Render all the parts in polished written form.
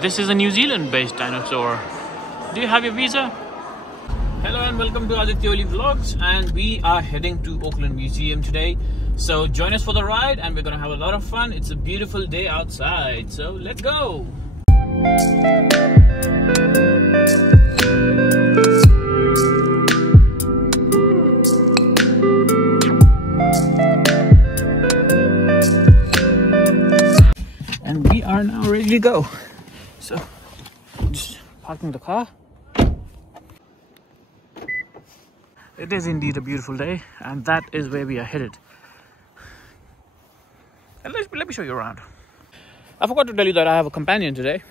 This is a New Zealand-based dinosaur. Do you have your visa? Hello and welcome to Adityoli Vlogs, and we are heading to Auckland Museum today. So join us for the ride and we're gonna have a lot of fun. It's a beautiful day outside, so let's go! And we are now ready to go. So just parking the car. It is indeed a beautiful day, and that is where we are headed. And let me show you around. I forgot to tell you that I have a companion today.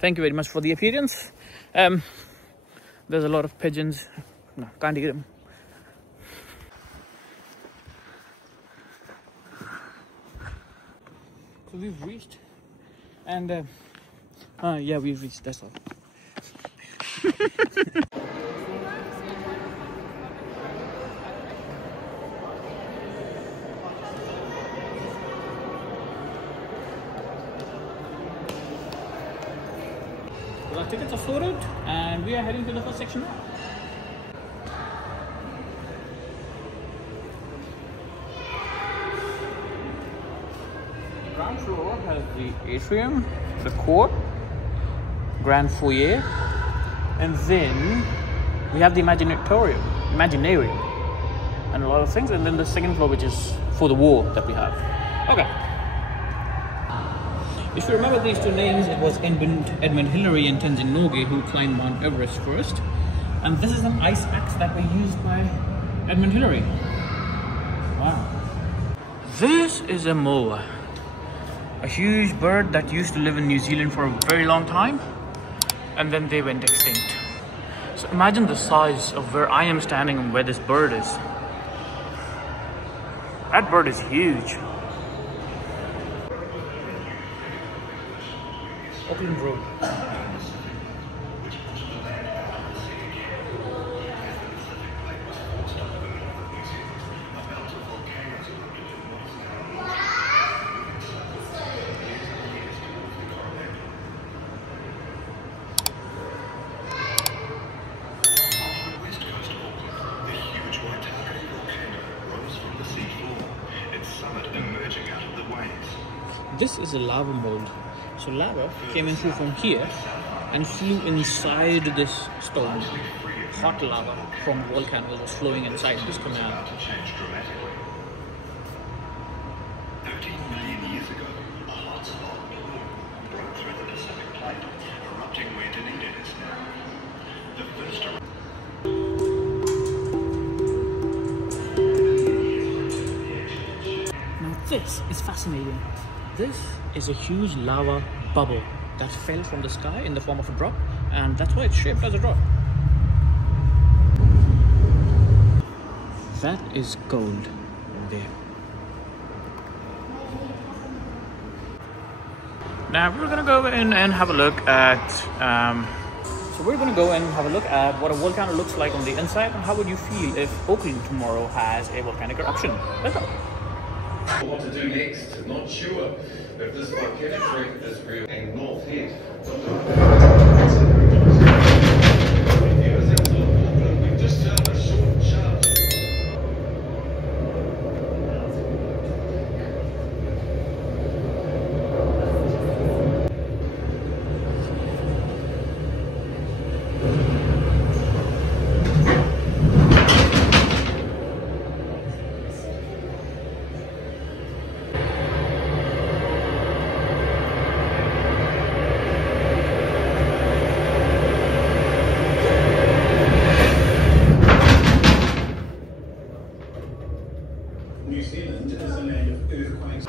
Thank you very much for the appearance. There's a lot of pigeons. No, can't eat them. So we've reached, and yeah, we've reached. That's all. Well, our tickets are sorted, and we are heading to the first section now. Ground floor has the atrium, the court, grand foyer, and then we have the imaginarium, and a lot of things, and then the second floor, which is for the war that we have. Okay. If you remember these two names, it was Edmund Hillary and Tenzin Norgay who climbed Mount Everest first, and this is an ice axe that was used by Edmund Hillary. Wow. This is a moa. A huge bird that used to live in New Zealand for a very long time, and then they went extinct. So imagine the size of where I am standing and where this bird is. That bird is huge. Auckland Road. This is a lava mold. So lava came in through from here and flew inside this stone. Hot lava from volcanoes was flowing inside this canal. 13 million years ago, a hot spot broke through the Pacific plate, erupting where Dunedin is now. The first Now this is fascinating. This is a huge lava bubble that fell from the sky in the form of a drop, and that's why it's shaped as a drop. That is gold there. Now we're gonna go in and have a look at what a volcano looks like on the inside, and how would you feel if Auckland tomorrow has a volcanic eruption. Let's go. What to do next? Not sure if this volcanic threat is real. And north head. We've just found a short shaft.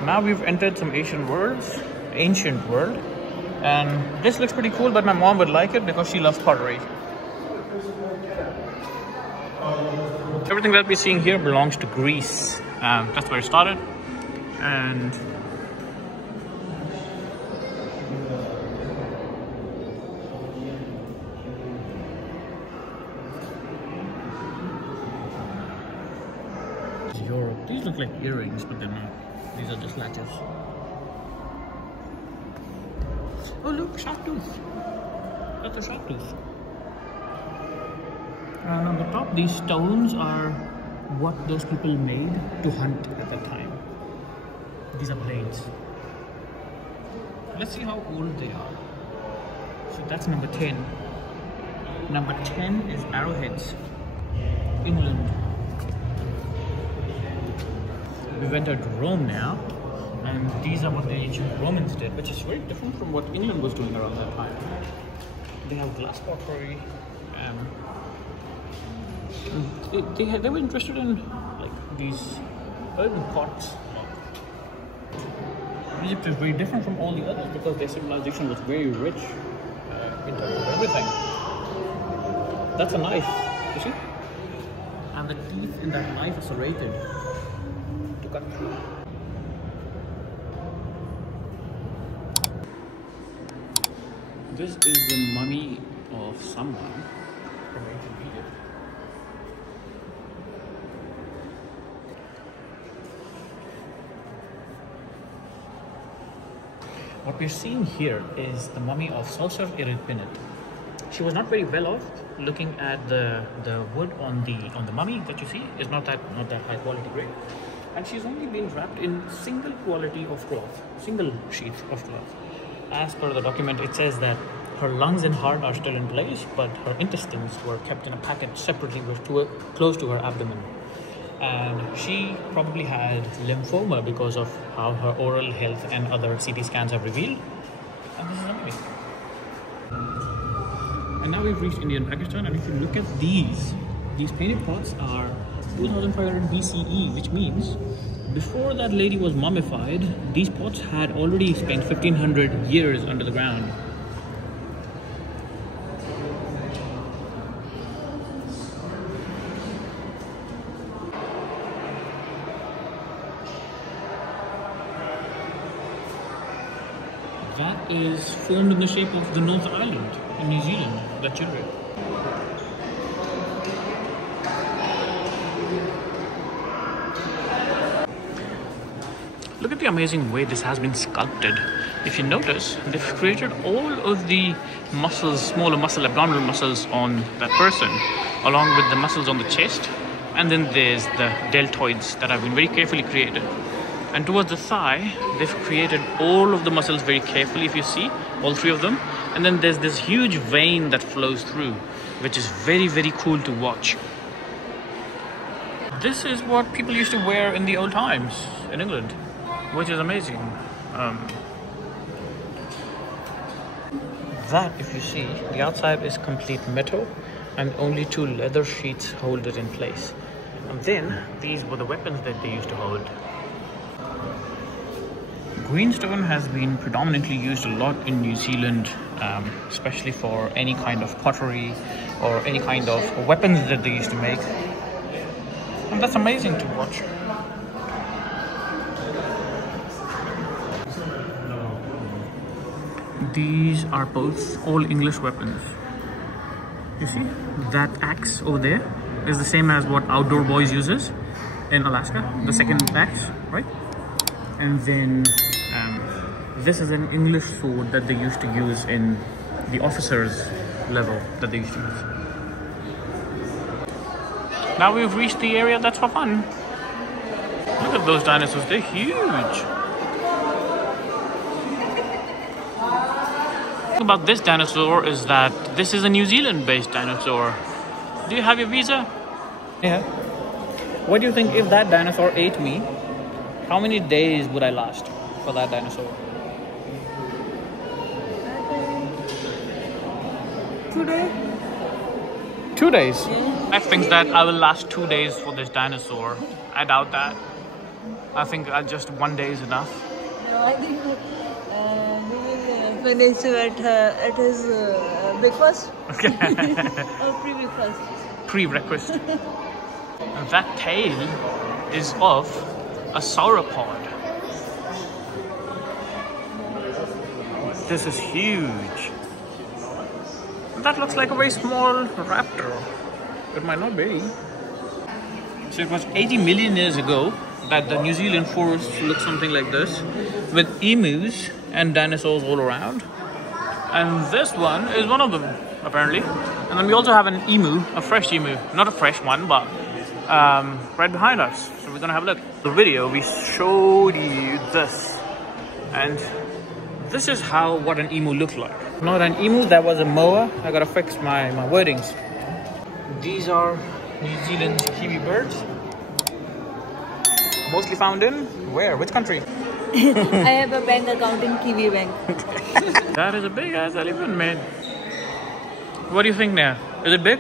Now we've entered some ancient world, and this looks pretty cool, but my mom would like it because she loves pottery. Everything that we're seeing here belongs to Greece. That's where it started, and Europe. These look like earrings, but they're not. These are just latches. Oh look, shark tooth. That's a shark tooth. And on the top, these stones are what those people made to hunt at that time. These are blades. Let's see how old they are. So that's number 10. Number 10 is arrowheads. England. We've entered Rome now, and these are what the ancient Romans did, which is very different from what England was doing around that time. They have glass pottery, and they were interested in like these earthen pots. Egypt is very different from all the others because their civilization was very rich in terms of everything. That's a knife, you see? And the teeth in that knife are serrated to cut through. This is the mummy of someone from ancient Egypt. What we're seeing here is the mummy of Saucer Eridpinet. She was not very well off. Looking at the wood on the mummy that you see is not that high quality grade, and she's only been wrapped in single quality of cloth, single sheet of cloth. As per the document, it says that her lungs and heart are still in place, but her intestines were kept in a packet separately, close to her abdomen. And she probably had lymphoma because of how her oral health and other CT scans have revealed. And this is amazing. And now we've reached India and Pakistan, and if you look at these painted pots are 2500 BCE, which means before that lady was mummified, these pots had already spent 1500 years under the ground. That is formed in the shape of the North Island in New Zealand, that children. Look at the amazing way this has been sculpted. If you notice, they've created all of the muscles, smaller muscle, abdominal muscles on that person, along with the muscles on the chest. And then there's the deltoids that have been very carefully created. And towards the thigh, they've created all of the muscles very carefully, if you see, all three of them. And then there's this huge vein that flows through, which is very, very cool to watch. This is what people used to wear in the old times in England, which is amazing. That, if you see, the outside is complete metal and only two leather sheets hold it in place. And then these were the weapons that they used to hold. Greenstone has been predominantly used a lot in New Zealand, especially for any kind of pottery or any kind of weapons that they used to make. And that's amazing to watch. These are both all English weapons. You see, that axe over there is the same as what Outdoor Boys uses in Alaska, the second axe, right? And then this is an English sword that they used to use in the officers level that they used to use. Now we've reached the area that's for fun. Look at those dinosaurs, they're huge. The thing about this dinosaur is that this is a New Zealand based dinosaur. Do you have your visa? Yeah. What do you think if that dinosaur ate me? How many days would I last for that dinosaur? 2 days. 2 days? Yeah. I think that I will last 2 days for this dinosaur. I doubt that. I think just 1 day is enough. No, I think we will finish at his breakfast. Okay. Or pre-breakfast. Pre-breakfast. And that tail is of a sauropod. This is huge. That looks like a very small raptor. It might not be. So it was 80 million years ago that the New Zealand forests look something like this, with emus and dinosaurs all around. And this one is one of them, apparently. And then we also have an emu, a fresh emu. Not a fresh one, but right behind us. So we're gonna have a look. The video, we showed you this. And this is what an emu looked like. Not an emu, that was a moa. I gotta fix my wordings. These are New Zealand's kiwi birds. Mostly found in where? Which country? I have a bank account in Kiwi Bank. That is a big ass elephant, man. What do you think now? Is it big?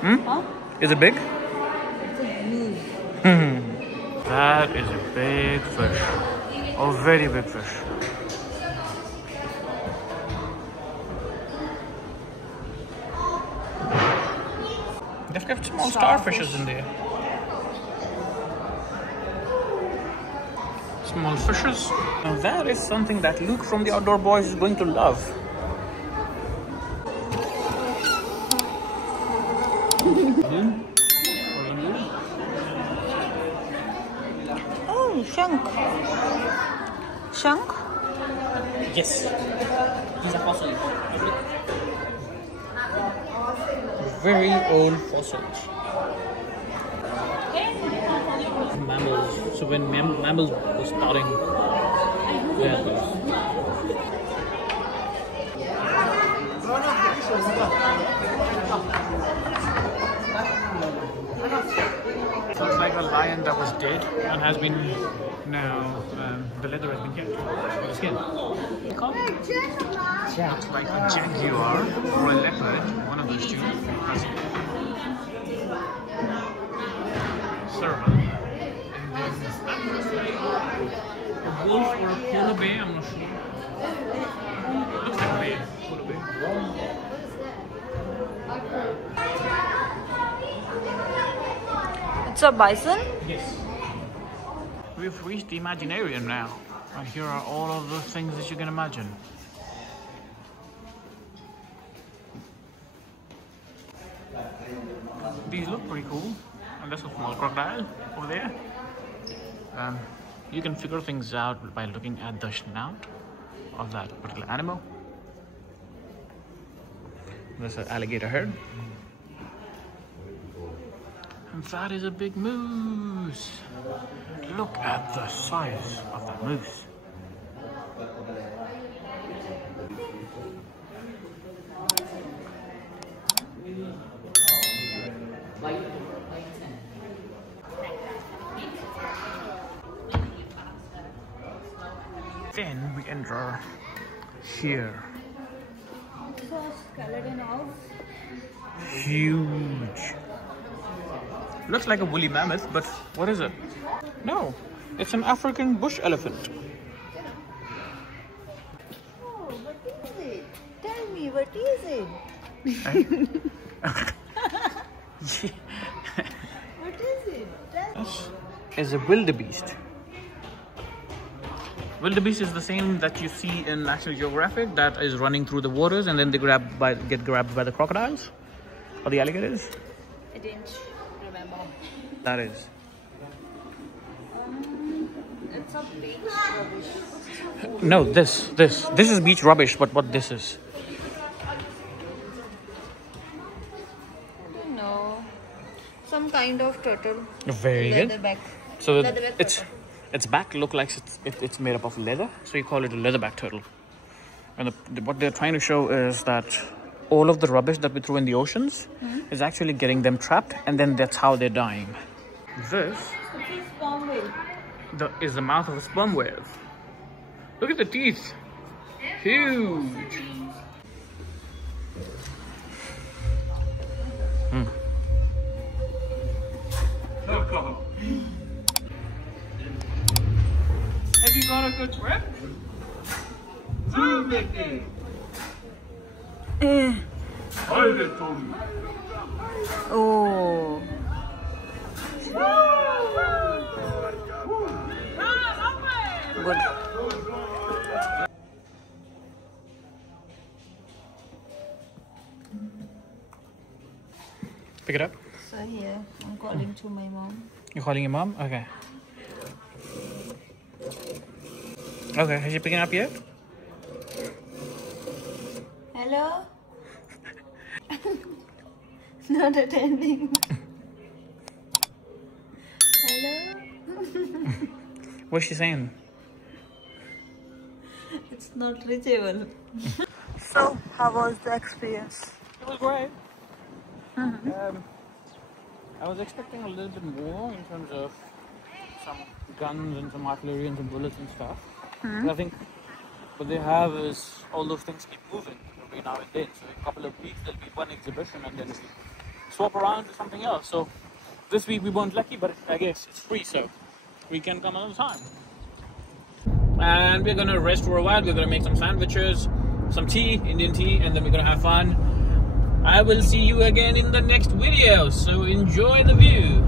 Huh? Is it big? It's a blue. That is a big fish. A very big fish. They've kept small starfishes in there. Small fishes. Now that is something that Luke from the Outdoor Boys is going to love. Oh, shank. Shank? Yes. These are fossils. Very old fossils. Mammals. So when mammals were starting, we had those. So it's like a lion that was dead and has been now the leather has been kept, the skin. It's like a jaguar or a leopard, one of those two. Serval. And then a wolf or a polar bear, I'm not sure. Looks like a bear, polar bear. It's a bison? Yes. We've reached the Imaginarium now. And here are all of the things that you can imagine. These look pretty cool. And there's a small crocodile over there. You can figure things out by looking at the snout of that particular animal. There's an alligator head. And that is a big moose. Look at the size of that moose. Then we enter here. Skeleton house. Huge. Looks like a woolly mammoth, but what is it? No, it's an African bush elephant. Oh, what is it? Tell me, what is it? What is it? Tell me. This is a wildebeest. Wildebeest is the same that you see in National Geographic that is running through the waters and then they get grabbed by the crocodiles or the alligators. I didn't remember. That is. It's a beach rubbish. No, this is beach rubbish, but what this is? I don't know. Some kind of turtle. Very good. Leatherback. So Leatherback its back look like it's made up of leather, so you call it a leatherback turtle. And what they're trying to show is that all of the rubbish that we throw in the oceans is actually getting them trapped, and then that's how they're dying. This sperm whale. is the mouth of a sperm whale. Look at the teeth. Huge. Have you got a good trip? Oh. Good. Pick it up. So here, I'm calling to my mom. You're calling your mom? Okay. Okay, is she picking up yet? Hello? Not attending. Hello? What's she saying? It's not reachable. So, how was the experience? It was great. I was expecting a little bit more in terms of some guns and some artillery and some bullets and stuff. But I think what they have is all those things keep moving every now and then. So in a couple of weeks there'll be one exhibition and then we swap around to something else. So this week we weren't lucky, but I guess it's free, so we can come another time. And we're gonna rest for a while. We're gonna make some sandwiches, some tea, Indian tea, and then we're gonna have fun. I will see you again in the next video, so enjoy the view.